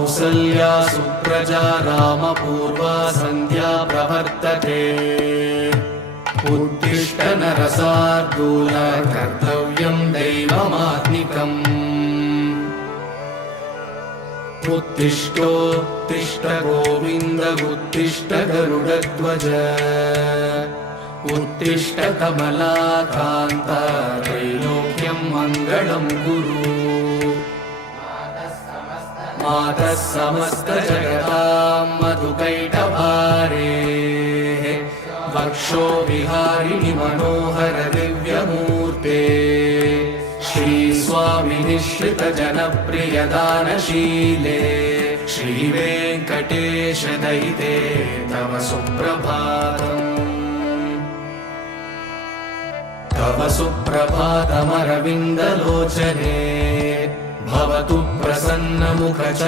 कौसल्या सुप्रजा रामपूर्वा सन्ध्या प्रवर्तते उत्तिष्ठ नरशार्दूल कर्तव्यं दैवमात्मिकम् उत्तिष्ठोत्तिष्ठ गोविन्द उत्तिष्ठ गरुडध्वज उत्तिष्ठ कमलाकान्त त्रैलोक्यं मङ्गलं कुरु मातः समस्तजगतां मधुकैटभारेः वक्षो विहारिणि मनोहर दिव्यमूर्ते श्रीस्वामि निःश्रित जनप्रिय दानशीले श्रीवेङ्कटेश दयिते तव सुप्रभातम् तव सुप्रभातमरविन्दलोचने भवतु प्रसन्नमुख